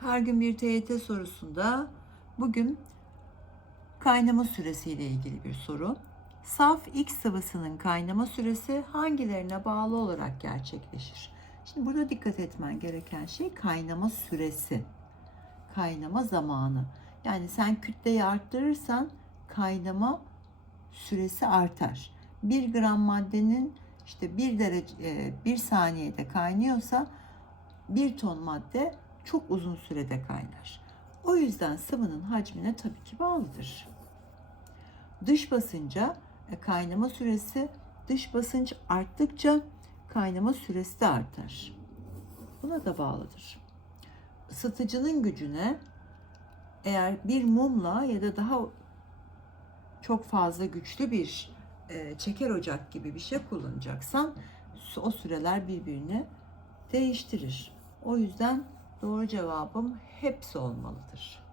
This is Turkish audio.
Her gün bir TYT sorusunda bugün kaynama süresiyle ilgili bir soru. Saf X sıvısının kaynama süresi hangilerine bağlı olarak gerçekleşir? Şimdi burada dikkat etmen gereken şey kaynama süresi. Kaynama zamanı. Yani sen kütleyi arttırırsan kaynama süresi artar. 1 gram maddenin işte 1 derece e, 1 saniyede kaynıyorsa 1 ton madde çok uzun sürede kaynar. O yüzden sıvının hacmine tabii ki bağlıdır. Dış basınca e, kaynama süresi dış basınç arttıkça kaynama süresi de artar. Buna da bağlıdır. Isıtıcının gücüne eğer bir mumla ya da daha çok fazla güçlü bir e, çeker ocak gibi bir şey kullanacaksan o süreler birbirini değiştirir. O yüzden doğru cevabım hepsi olmalıdır.